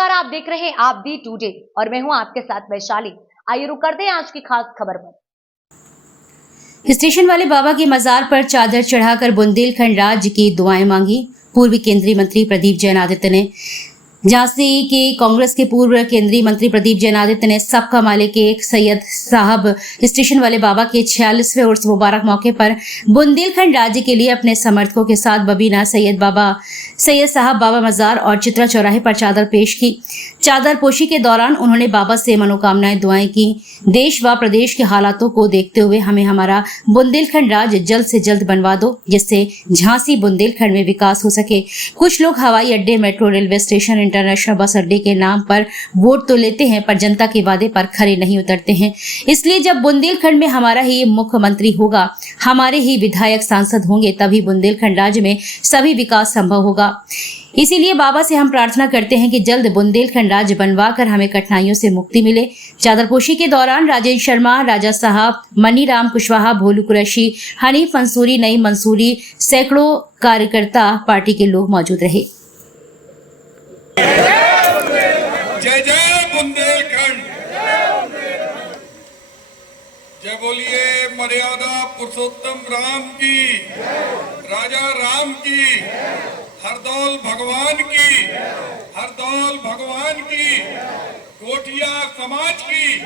नमस्कार, आप देख रहे हैं आप दी टुडे और मैं हूं आपके साथ वैशाली। आइए रुक करते हैं आज की खास खबर पर। स्टेशन वाले बाबा के मजार पर चादर चढ़ाकर बुंदेलखंड राज्य की दुआएं मांगी। पूर्व केंद्रीय मंत्री प्रदीप जैन आदित्य ने झांसी के कांग्रेस के पूर्व केंद्रीय मंत्री प्रदीप जैन आदित्य ने सबका मालिक एक सैयद साहब स्टेशन वाले बाबा के 46वें उर्स मुबारक मौके पर बुंदेलखंड राज्य के लिए अपने समर्थकों के साथ बबीना सैयद साहब बाबा मजार और चित्रा चौराहे पर चादर पेश की। चादर पोशी के दौरान उन्होंने बाबा से मनोकामनाएं दुआएं की। देश व प्रदेश के हालातों को देखते हुए हमें हमारा बुंदेलखंड राज्य जल्द से जल्द बनवा दो, जिससे झांसी बुंदेलखंड में विकास हो सके। कुछ लोग हवाई अड्डे, मेट्रो, रेलवे स्टेशन, इंटरनेशनल बस अड्डे के नाम पर वोट तो लेते हैं पर जनता के वादे पर खरे नहीं उतरते हैं। इसलिए जब बुंदेलखंड में हमारा ही मुख्यमंत्री होगा, हमारे ही विधायक सांसद होंगे, तभी बुंदेलखंड राज्य में सभी विकास संभव होगा। इसीलिए बाबा से हम प्रार्थना करते हैं कि जल्द बुंदेलखंड राज्य बनवाकर हमें कठिनाइयों से मुक्ति मिले। चादरपोशी के दौरान राजेश शर्मा, राजा साहब, मनीराम कुशवाहा, भोलू कुरैशी, हनीफ मंसूरी, नईम मंसूरी, सैकड़ों कार्यकर्ता पार्टी के लोग मौजूद रहे। जय जय बुंदेलखंड, जय बोलिए मर्यादा पुरुषोत्तम राम की, राजा राम की, हरदौल भगवान की, हरदौल भगवान की, गोटिया समाज की,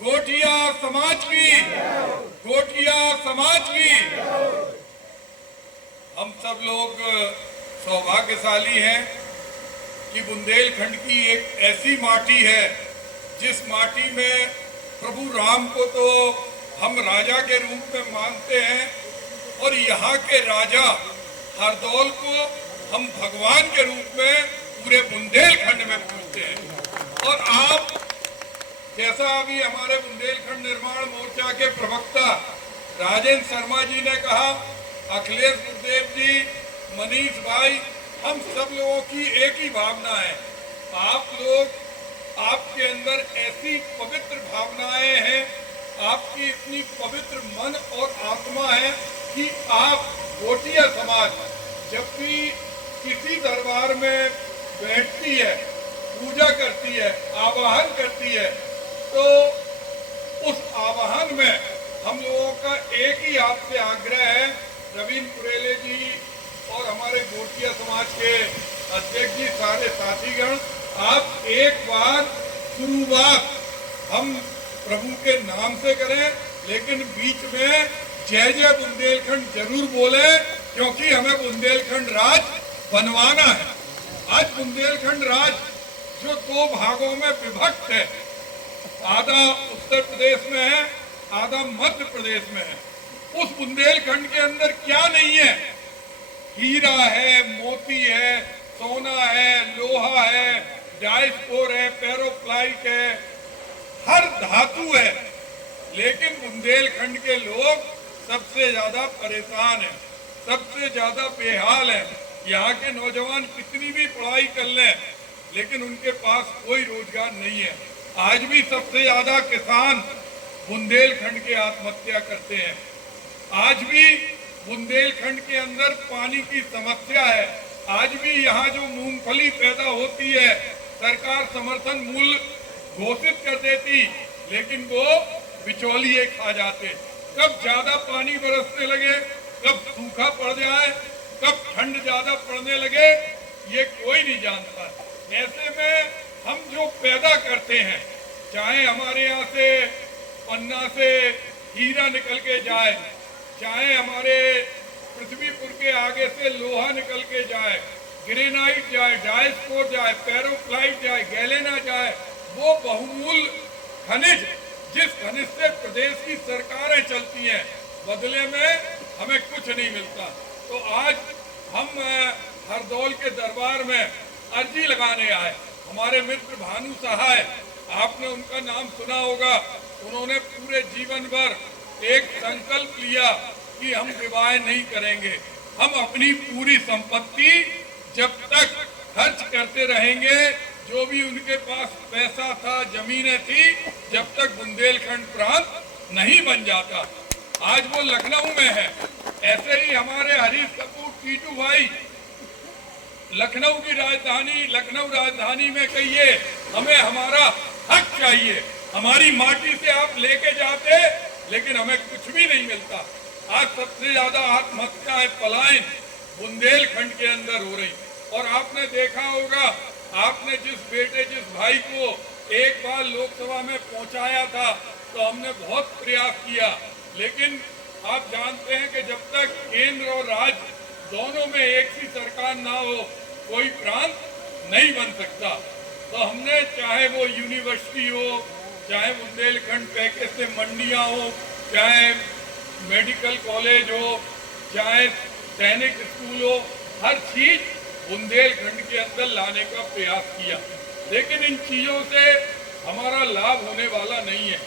गोटिया समाज की, गोटिया समाज की। हम सब लोग सौभाग्यशाली हैं कि बुंदेलखंड की एक ऐसी माटी है जिस माटी में प्रभु राम को तो हम राजा के रूप में मानते हैं और यहाँ के राजा हरदौल को हम भगवान के रूप में पूरे बुंदेलखंड में पूजते हैं। और आप जैसा अभी हमारे बुंदेलखंड निर्माण मोर्चा के प्रवक्ता राजेंद्र शर्मा जी ने कहा, अखिलेश गुरुदेव जी, मनीष भाई, हम सब लोगों की एक ही भावना है। आप लोग, आपके अंदर ऐसी पवित्र भावनाएं हैं, आपकी इतनी पवित्र मन और आत्मा है कि आप गोटिया समाज जब भी किसी दरबार में बैठती है, पूजा करती है, आवाहन करती है, तो उस आवाहन में हम लोगों का एक ही आपसे आग्रह है, रवीन पुरेले जी और हमारे गोटिया समाज के अध्यक्ष जी, सारे साथीगण, आप एक बार शुरुआत हम प्रभु के नाम से करें, लेकिन बीच में जय जय बुंदेलखंड जरूर बोले, क्योंकि हमें बुंदेलखंड राज बनवाना है। आज बुंदेलखंड राज जो दो भागों में विभक्त है, आधा उत्तर प्रदेश में है, आधा मध्य प्रदेश में है, उस बुंदेलखंड के अंदर क्या नहीं है? हीरा है, मोती है, सोना है, लोहा है, डायस्पोर है, पेरोफ्लाइट है, हर धातु है। लेकिन बुंदेलखंड के लोग सबसे ज्यादा परेशान हैं, सबसे ज्यादा बेहाल हैं। यहाँ के नौजवान कितनी भी पढ़ाई कर लें, लेकिन उनके पास कोई रोजगार नहीं है। आज भी सबसे ज्यादा किसान बुंदेलखंड के आत्महत्या करते हैं। आज भी बुंदेलखंड के अंदर पानी की समस्या है। आज भी यहाँ जो मूंगफली पैदा होती है, सरकार समर्थन मूल्य घोषित कर देती, लेकिन वो बिचौलिए खा जाते। कब ज्यादा पानी बरसने लगे, कब सूखा पड़ जाए, कब ठंड ज्यादा पड़ने लगे, ये कोई नहीं जानता। ऐसे में हम जो पैदा करते हैं, चाहे हमारे यहाँ से पन्ना से हीरा निकल के जाए, चाहे हमारे पृथ्वीपुर के आगे से लोहा निकल के जाए, ग्रेनाइट जाए, डायस्पोर जाए, पेरोफ्लाइट जाए, गैलेना जाए, वो बहुमूल्य खनिज, जिस खनिज से प्रदेश की सरकारें चलती हैं, बदले में हमें कुछ नहीं मिलता। तो आज हम हरदौल के दरबार में अर्जी लगाने आए। हमारे मित्र भानु सहाय, आपने उनका नाम सुना होगा, उन्होंने पूरे जीवन भर एक संकल्प लिया कि हम विवाह नहीं करेंगे, हम अपनी पूरी संपत्ति जब तक खर्च करते रहेंगे, जो भी उनके पास पैसा था, जमीनें थी, जब तक बुंदेलखंड प्रांत नहीं बन जाता। आज वो लखनऊ में है। ऐसे ही हमारे हरीश कपूर टीटू भाई लखनऊ की राजधानी, लखनऊ राजधानी में कहिए, हमें हमारा हक चाहिए। हमारी माटी से आप लेके जाते, लेकिन हमें कुछ भी नहीं मिलता। आज सबसे ज्यादा आत्महत्याएं, पलायन बुंदेलखंड के अंदर हो रही। और आपने देखा होगा, आपने जिस भाई को एक बार लोकसभा में पहुंचाया था, तो हमने बहुत प्रयास किया, लेकिन आप जानते हैं कि जब तक केंद्र और राज्य दोनों में एक सी सरकार ना हो, कोई प्रांत नहीं बन सकता। तो हमने, चाहे वो यूनिवर्सिटी हो, चाहे बुंदेलखंड पैकेज से मंडियां हो, चाहे मेडिकल कॉलेज हो, चाहे सैनिक स्कूल हो, हर चीज बुंदेलखंड के अंदर लाने का प्रयास किया। लेकिन इन चीजों से हमारा लाभ होने वाला नहीं है।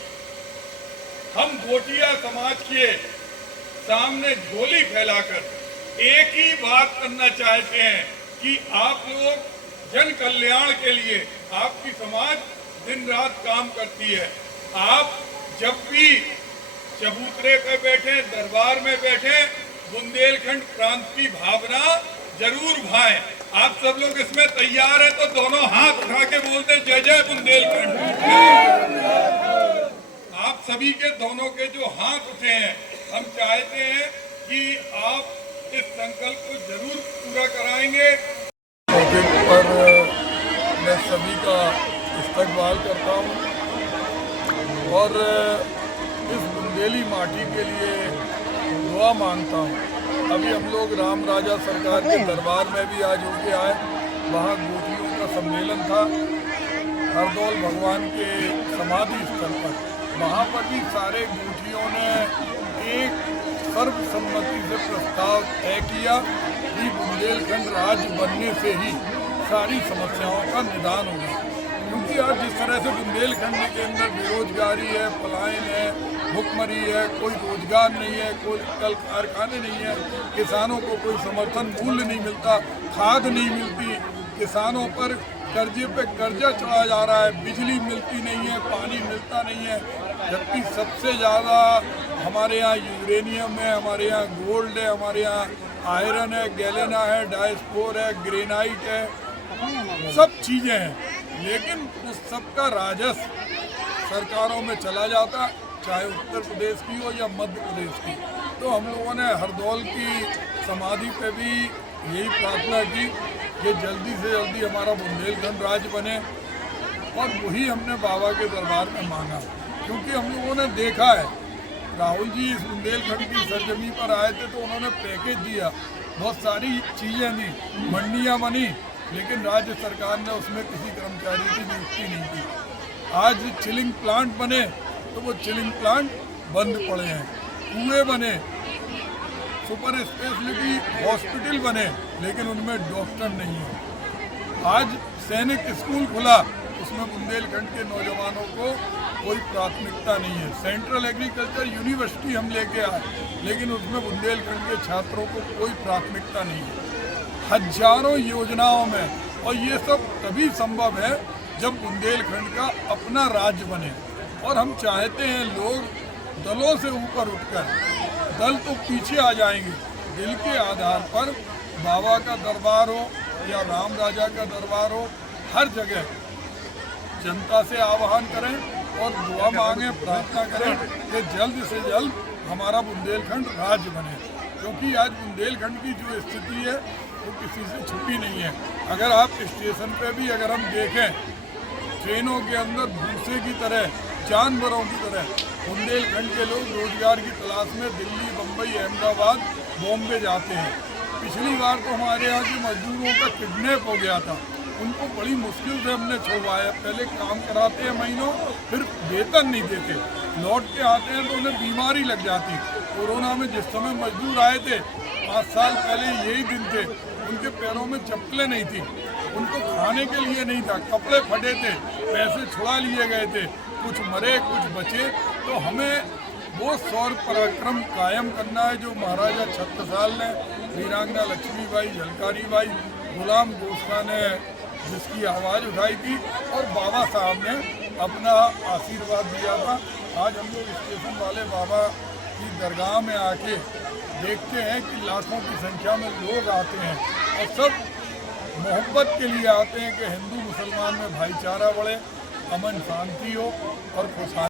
हम गोटिया समाज के सामने झोली फैलाकर एक ही बात करना चाहते हैं कि आप लोग जन कल्याण के लिए, आपकी समाज दिन रात काम करती है। आप जब भी चबूतरे पे बैठे, दरबार में बैठे, बुंदेलखंड प्रांत की भावना जरूर भाएं। आप सब लोग इसमें तैयार हैं तो दोनों हाथ उठा के बोलते जय जय बुंदेलखंड। आप सभी के दोनों के जो हाथ उठे हैं, हम चाहते हैं कि आप इस संकल्प को जरूर पूरा कराएंगे। मौके पर मैं सभी का इस्तकबाल करता हूँ और इस बुंदेली माटी के लिए दुआ मांगता हूँ। अभी हम लोग राम राजा सरकार के दरबार में भी आज होके आए, वहाँ गोटियों का सम्मेलन था हरदौल भगवान के समाधि स्थल पर। वहाँ पर भी सारे गोटियों ने एक सर्वसम्मति से प्रस्ताव तय किया कि बुंदेलखंड राज्य बनने से ही सारी समस्याओं का निदान होगा। क्योंकि आज जिस तरह से बुंदेलखंड के अंदर बेरोजगारी है, पलायन है, भुखमरी है, कोई रोजगार नहीं है, कोई कल कारखाने नहीं है, किसानों को कोई समर्थन मूल्य नहीं मिलता, खाद नहीं मिलती, किसानों पर कर्जे पे कर्जा चढ़ा जा रहा है, बिजली मिलती नहीं है, पानी मिलता नहीं है। जबकि सबसे ज़्यादा हमारे यहाँ यूरेनियम है, हमारे यहाँ गोल्ड है, हमारे यहाँ आयरन है, गैलेना है, डायस्पोर है, ग्रेनाइट है, सब चीज़ें हैं। लेकिन उस सब का राजस्व सरकारों में चला जाता, चाहे उत्तर प्रदेश की हो या मध्य प्रदेश की। तो हम लोगों ने हरदौल की समाधि पे भी यही प्रार्थना की कि जल्दी से जल्दी हमारा बुंदेलखंड राज्य बने, और वही हमने बाबा के दरबार में मांगा। क्योंकि हम लोगों ने देखा है, राहुल जी इस बुंदेलखंड की सरजमी पर आए थे तो उन्होंने पैकेज दिया, बहुत सारी चीज़ें दी, मंडियाँ बनी, लेकिन राज्य सरकार ने उसमें किसी कर्मचारी की नियुक्ति नहीं की। आज चिलिंग प्लांट बने तो वो चिलिंग प्लांट बंद पड़े हैं, कुएं बने, सुपर स्पेशलिटी हॉस्पिटल बने, लेकिन उनमें डॉक्टर नहीं है। आज सैनिक स्कूल खुला, उसमें बुंदेलखंड के नौजवानों को कोई प्राथमिकता नहीं है। सेंट्रल एग्रीकल्चर यूनिवर्सिटी हम लेके आए, लेकिन उसमें बुंदेलखंड के छात्रों को कोई प्राथमिकता नहीं है। हजारों योजनाओं में, और ये सब तभी संभव है जब बुंदेलखंड का अपना राज्य बने। और हम चाहते हैं लोग दलों से ऊपर उठकर, दल तो पीछे आ जाएंगे, दिल के आधार पर बाबा का दरबार हो या राम राजा का दरबार हो, हर जगह जनता से आह्वान करें और दुआ मांगें, प्रार्थना करें कि जल्द से जल्द हमारा बुंदेलखंड राज्य बने। क्योंकि आज बुंदेलखंड की जो स्थिति है वो किसी से छुपी नहीं है। अगर आप स्टेशन पे भी अगर हम देखें, ट्रेनों के अंदर भूसे की तरह, जानवरों की तरह बुंदेलखंड के लोग रोजगार की तलाश में दिल्ली, बम्बई, अहमदाबाद, बॉम्बे जाते हैं। पिछली बार तो हमारे यहाँ के मजदूरों का किडनैप हो गया था, उनको बड़ी मुश्किल से हमने छुड़वाया। पहले काम कराते हैं महीनों, फिर वेतन नहीं देते, लौट के आते हैं तो उन्हें बीमारी लग जाती। कोरोना में जिस समय मजदूर आए थे, 5 साल पहले यही दिन थे, उनके पैरों में चप्पलें नहीं थी, उनको खाने के लिए नहीं था, कपड़े फटे थे, पैसे छुड़ा लिए गए थे, कुछ मरे कुछ बचे। तो हमें वो शौर पराक्रम कायम करना है जो महाराजा छत्रसाल ने, वीरांगना लक्ष्मीबाई, झलकारी बाई, गुलाम गोस्वां ने जिसकी आवाज़ उठाई थी, और बाबा साहब ने अपना आशीर्वाद दिया था। आज हम लोग स्टेशन वाले बाबा की दरगाह में आके देखते हैं कि लाखों की संख्या में लोग आते हैं और सब मोहब्बत के लिए आते हैं कि हिंदू मुसलमान में भाईचारा बढ़े, अमन शांति हो और खुशहाली।